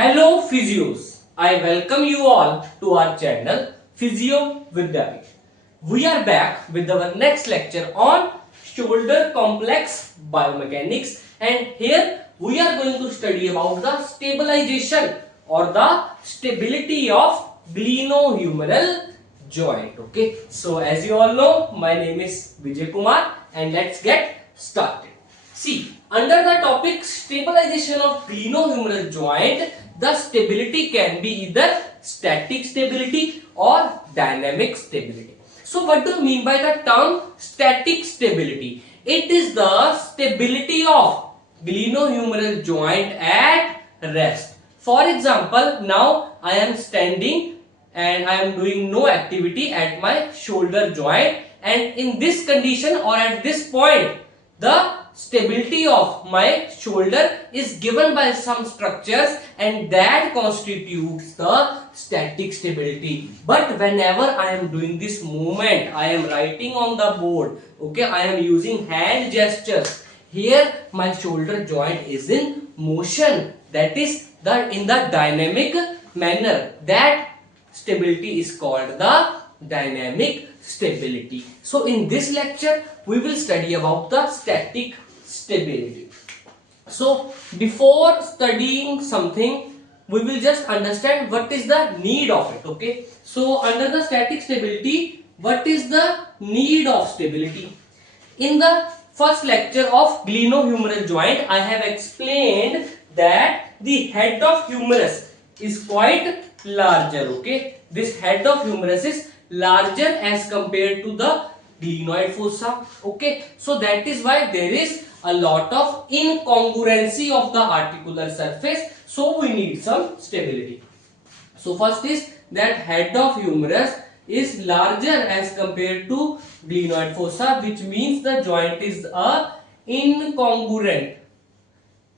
Hello physios, I welcome you all to our channel Physiotherapy. We are back with our next lecture on shoulder complex biomechanics, and here we are going to study about the stabilization or the stability of glenohumeral joint. Okay, so as you all know, my name is Vijay Kumar and let's get started. See, under the topic stabilization of glenohumeral joint, the stability can be either static stability or dynamic stability. So what do you mean by the term static stability? It is the stability of glenohumeral joint at rest. For example, now I am standing and I am doing no activity at my shoulder joint, and in this condition or at this point, the stability of my shoulder is given by some structures and that constitutes the static stability. But whenever I am doing this movement, I am writing on the board, okay, I am using hand gestures. Here my shoulder joint is in motion, that is in the dynamic manner. That stability is called the dynamic stability. So in this lecture we will study about the static stability. So before studying something, we will just understand what is the need of it. Okay, so under the static stability, what is the need of stability? In the first lecture of glenohumeral joint, I have explained that the head of humerus is quite larger. Okay, this head of humerus is larger as compared to the glenoid fossa. Okay, so that is why there is a lot of incongruency of the articular surface, so we need some stability. So first is that head of humerus is larger as compared to glenoid fossa, which means the joint is a incongruent.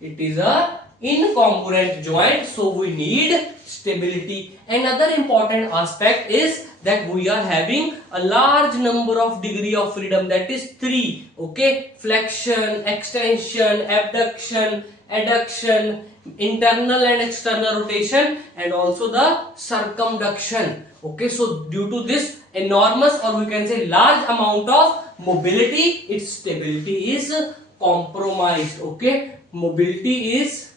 It is a incongruent joint, so we need stability. Another important aspect is that we are having a large number of degree of freedom, that is 3. Okay, flexion, extension, abduction, adduction, internal and external rotation, and also the circumduction. Okay, so due to this enormous, or we can say large amount of mobility, its stability is compromised. Okay, mobility is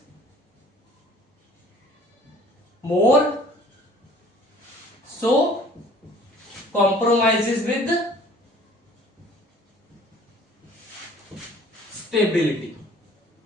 more, so compromises with stability.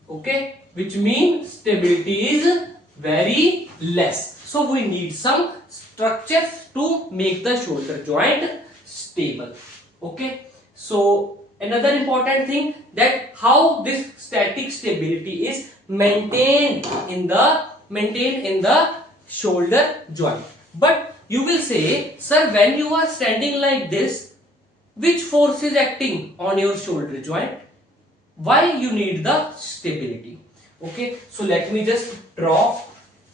Okay, which means stability is very less, so we need some structures to make the shoulder joint stable. Okay, so another important thing, that how this static stability is maintained in the shoulder joint. But you will say, sir, when you are standing like this, which force is acting on your shoulder joint? Why you need the stability? Okay, so let me just draw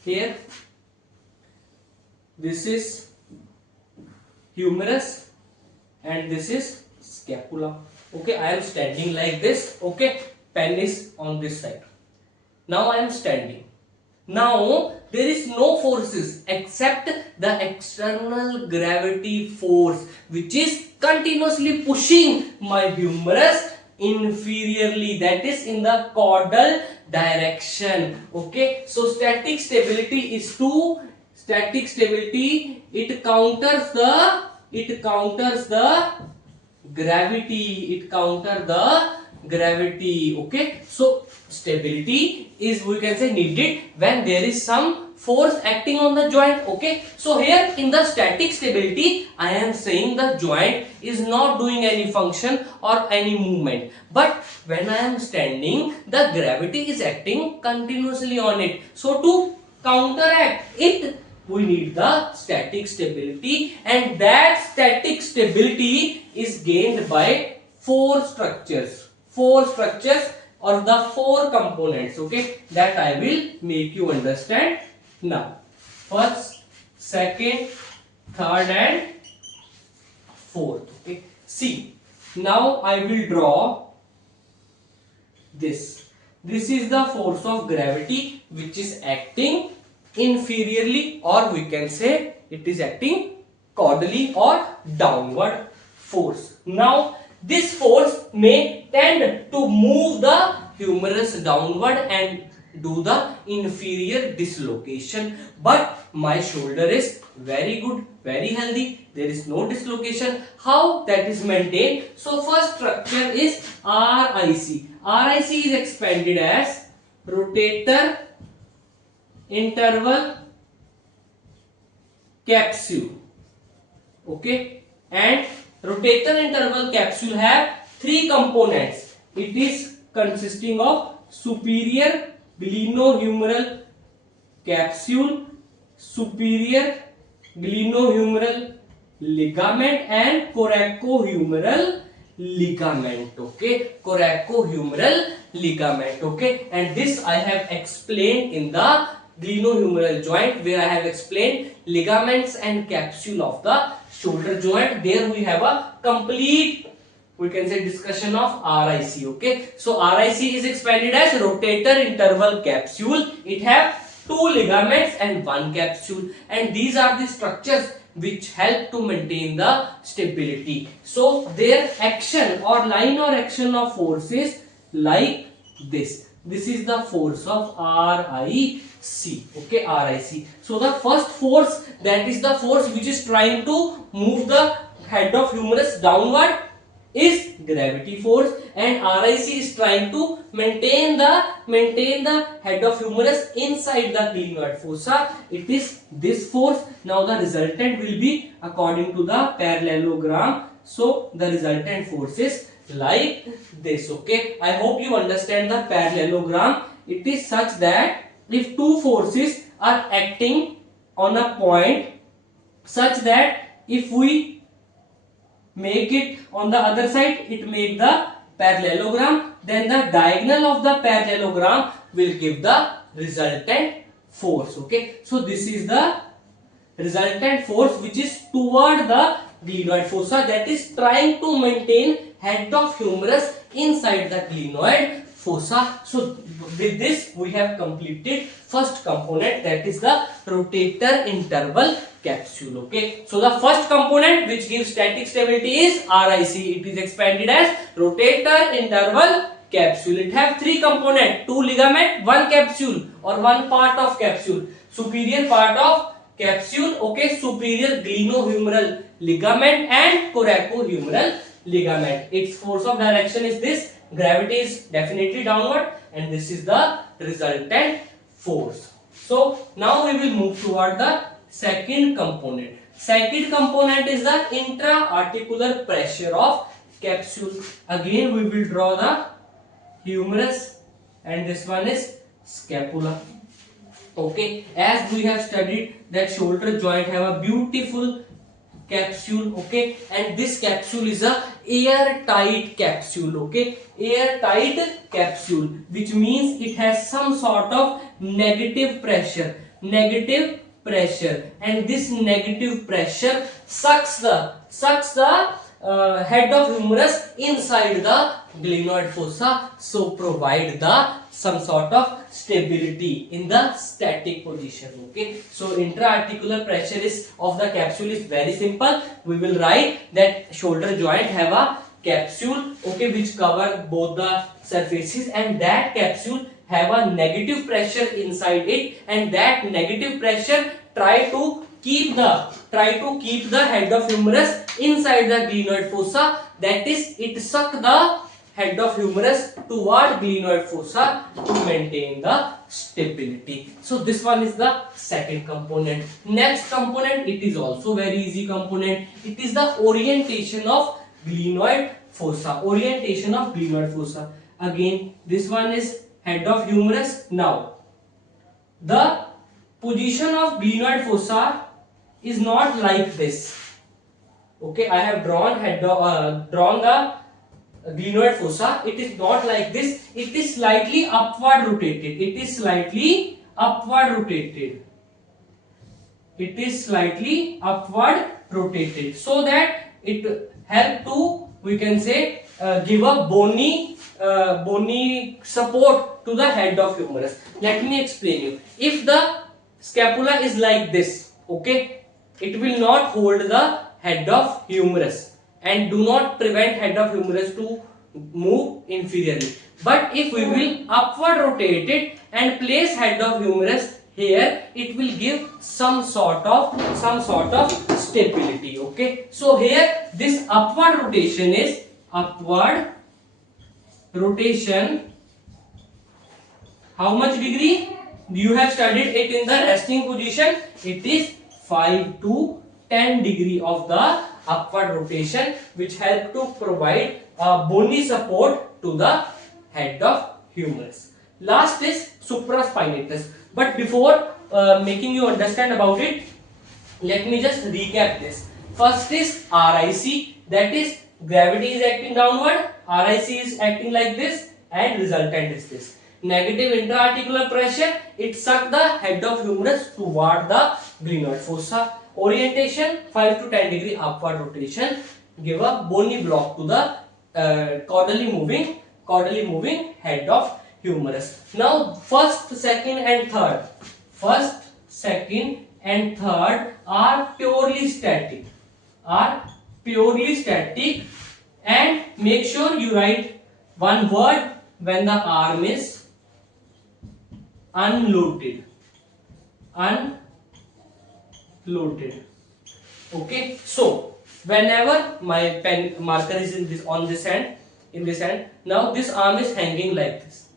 here. This is humerus and this is scapula. Okay, I am standing like this. Okay, pen is on this side. Now I am standing. Now there is no forces except the external gravity force, which is continuously pushing my humerus inferiorly, that is in the caudal direction. Okay, so static stability is static stability, it counters the gravity. Okay, so stability is, we can say, needed when there is some force acting on the joint. Okay, so here in the static stability, I am saying the joint is not doing any function or any movement, but when I am standing, the gravity is acting continuously on it. So to counteract it, we need the static stability, and that static stability is gained by four structures or the four components. Okay, that I will make you understand now. First, second, third and fourth. Okay, see, now I will draw this. This is the force of gravity which is acting inferiorly, or we can say it is acting caudally or downward force. Now this force may tend to move the humerus downward and do the inferior dislocation, but my shoulder is very good, very healthy, there is no dislocation. How that is maintained? So first structure is RIC. RIC is expanded as rotator interval capsule. Okay, and rotator interval capsule have three components. It is consisting of superior glenohumeral capsule, superior glenohumeral ligament, and coracohumeral ligament. Okay, coracohumeral ligament. Okay, and this I have explained in the glenohumeral joint, where I have explained ligaments and capsule of the shoulder joint. There we have a complete, we can say, discussion of RIC. Okay, so RIC is expanded as rotator interval capsule. It have two ligaments and one capsule, and these are the structures which help to maintain the stability. So their action or line or action of force is like this. This is the force of RIC. Okay, RIC. So the first force, that is the force which is trying to move the head of humerus downward, is gravity force, and RIC is trying to maintain the head of humerus inside the glenoid fossa. It is this force. Now the resultant will be according to the parallelogram. So the resultant force is like this. Okay, I hope you understand the parallelogram. It is such that if two forces are acting on a point, such that if we make it on the other side, it make the parallelogram, then the diagonal of the parallelogram will give the resultant force. Okay, so this is the resultant force which is toward the glenoid fossa, that is trying to maintain head of humerus inside the glenoid fossa. So with this we have completed first component, that is the rotator interval capsule. Okay, so the first component which gives static stability is RIC. It is expanded as rotator interval capsule. It have three components: two ligament, one capsule or one part of capsule. Superior part of capsule, okay, superior glenohumeral ligament and coracohumeral ligament. Its force of direction is this. Gravity is definitely downward, and this is the resultant force. So now we will move toward the second component. Second component is the intra-articular pressure of capsule. Again we will draw the humerus, and this one is scapula. Okay, as we have studied that shoulder joint have a beautiful capsule. Okay, and this capsule is a airtight capsule. Okay, airtight capsule, which means it has some sort of negative pressure, and this negative pressure sucks the head of humerus inside the glenoid fossa, so provide the some sort of stability in the static position. Okay, so intra-articular pressure is of the capsule is very simple. We will write that shoulder joint have a capsule, okay, which cover both the surfaces, and that capsule have a negative pressure inside it, and that negative pressure try to keep the head of humerus inside the glenoid fossa, that is it suck the head of humerus toward glenoid fossa to maintain the stability. So this one is the second component. Next component, it is also very easy component. It is the orientation of glenoid fossa. Orientation of glenoid fossa. Again, this one is head of humerus. Now, the position of glenoid fossa is not like this. Okay, I have drawn the glenoid fossa. It is not like this. It is slightly upward rotated. It is slightly upward rotated, so that it help to, we can say, give a bony support to the head of humerus. Let me explain you. If the scapula is like this, okay? It will not hold the head of humerus and do not prevent head of humerus to move inferiorly. But if we will upward rotate it and place head of humerus here, it will give some sort of stability, okay? So here this upward rotation is upward rotation. How much degree? You have studied it in the resting position. It is 5 to 10 degree of the upward rotation, which help to provide a bony support to the head of humerus. Last is supraspinatus. But before making you understand about it, let me just recap this. First is RIC, that is gravity is acting downward, RIC is acting like this, and resultant is this. Negative intra-articular pressure, it suck the head of humerus toward the glenoid fossa. Orientation 5 to 10 degree upward rotation, give a bony block to the caudally moving head of humerus. Now first, second and third are purely static, and make sure you write one word when the arm is unloaded. Okay, so whenever my pen marker is in this hand, now this arm is hanging like this.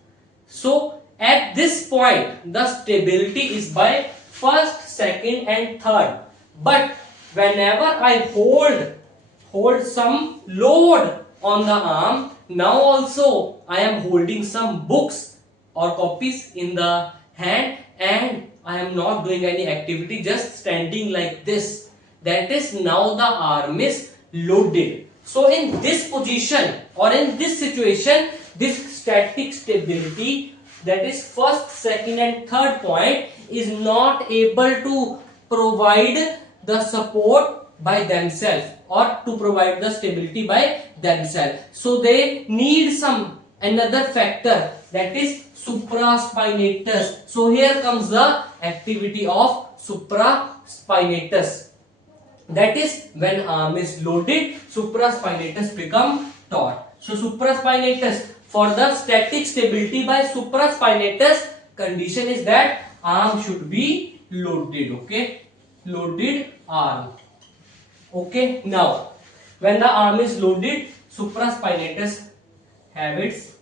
So at this point the stability is by first, second and third. But whenever I hold some load on the arm, now also I am holding some books or copies in the hand and I am not doing any activity, just standing like this. That is, now the arm is loaded. So in this position or in this situation, this static stability, that is first, second and third point, is not able to provide the support by themselves or to provide the stability by themselves. So they need some another factor, that is supraspinatus. So here comes the activity of supraspinatus. That is, when arm is loaded, supraspinatus become taut. So supraspinatus, for the static stability by supraspinatus, condition is that arm should be loaded, okay? Loaded arm. Okay, now when the arm is loaded, supraspinatus have its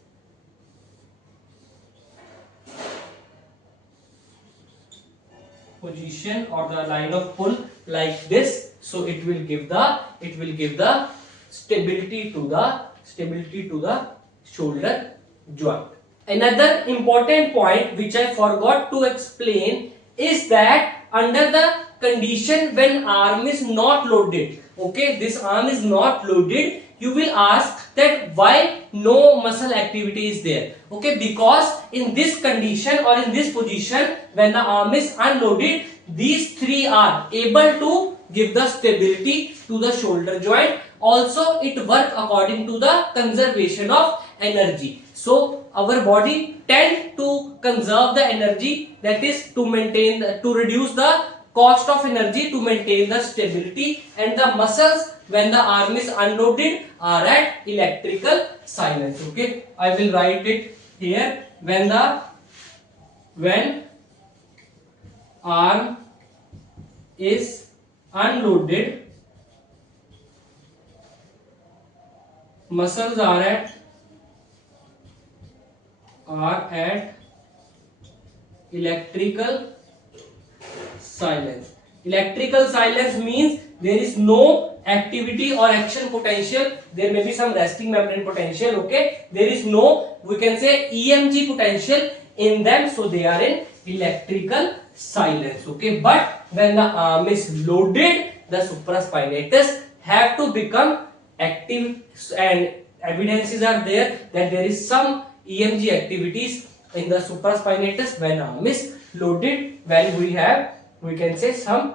position or the line of pull like this. So it will give the stability to the shoulder joint. Another important point which I forgot to explain is that under the condition when arm is not loaded, okay, this arm is not loaded, you will ask that why no muscle activity is there. Okay, because in this condition or in this position when the arm is unloaded, these three are able to give the stability to the shoulder joint. Also it work according to the conservation of energy. So our body tend to conserve the energy, that is to reduce the cost of energy to maintain the stability, and the muscles when the arm is unloaded are at electrical silence. Okay, I will write it here. When arm is unloaded, muscles are at electrical silence. Electrical silence means there is no activity or action potential. There may be some resting membrane potential, okay, there is no, we can say, EMG potential in them, so they are in electrical silence. Okay, but when the arm is loaded, the supraspinatus have to become active, and evidences are there that there is some EMG activities in the supraspinatus when arm is loaded, when we can say some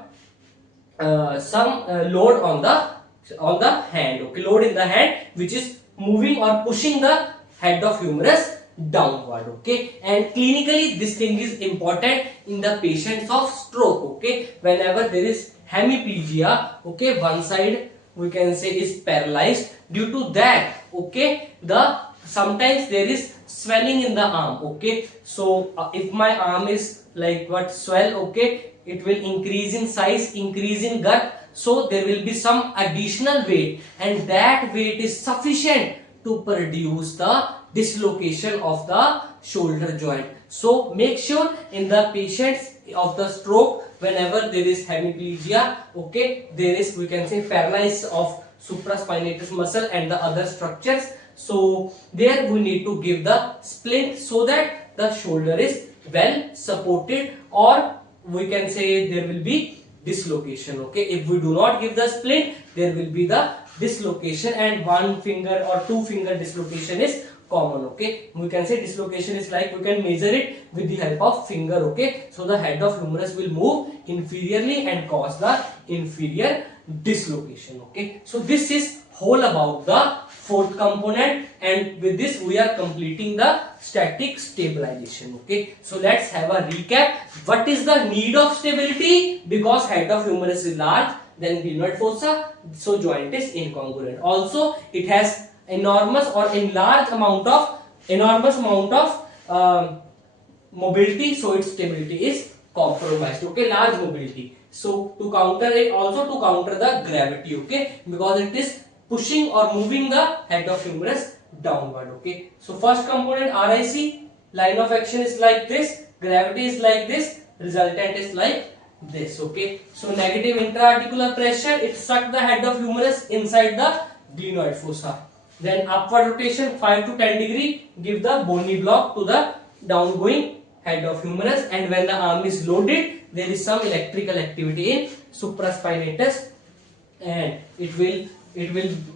load on the hand, okay, load in the hand which is moving or pushing the head of humerus downward. Okay, and clinically this thing is important in the patients of stroke. Okay, whenever there is hemiplegia, okay, one side we can say is paralyzed. Due to that, okay, the sometimes there is swelling in the arm. Okay, so if my arm is like what swell, okay, it will increase in size, increase in girth, so there will be some additional weight, and that weight is sufficient to produce the dislocation of the shoulder joint. So make sure in the patients of the stroke, whenever there is hemiplegia, okay, there is, we can say, paralysis of supraspinatus muscle and the other structures. So there we need to give the splint so that the shoulder is well supported, or we can say there will be dislocation. Okay, if we do not give the splint, there will be the dislocation, and one finger or two finger dislocation is common. Okay, we can say dislocation is like, we can measure it with the help of finger. Okay, so the head of humerus will move inferiorly and cause the inferior dislocation. Okay, so this is whole about the fourth component, and with this we are completing the static stabilization. Okay, so let's have a recap. What is the need of stability? Because head of humerus is large, then glenoid fossa, so joint is incongruent. Also it has enormous amount of mobility, so its stability is compromised. Okay, large mobility, so to counter it, also to counter the gravity. Okay, because it is pushing or moving the head of humerus downward. Okay, so first component RIC, line of action is like this, gravity is like this, resultant is like this. Okay, so negative intra-articular pressure, it suck the head of humerus inside the glenoid fossa. Then upward rotation 5 to 10 degree, give the bony block to the downgoing head of humerus, and when the arm is loaded, there is some electrical activity in supraspinatus, and it will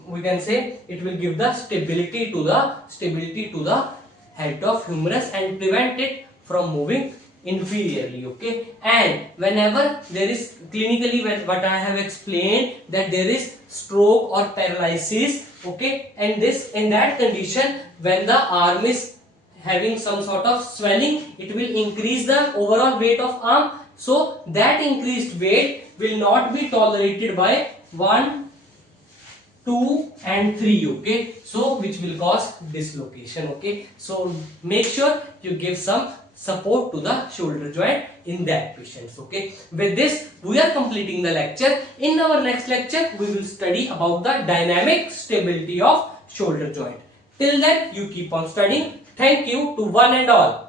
we can say it will give the stability to the head of humerus and prevent it from moving inferiorly. Okay, and whenever there is clinically, when what I have explained, that there is stroke or paralysis, okay, and this, in that condition, when the arm is having some sort of swelling, it will increase the overall weight of arm, so that increased weight will not be tolerated by 1, 2 and 3. Okay, so which will cause dislocation. Okay, so make sure you give some support to the shoulder joint in that patients. Okay, with this we are completing the lecture. In our next lecture we will study about the dynamic stability of shoulder joint. Till then you keep on studying. Thank you to one and all.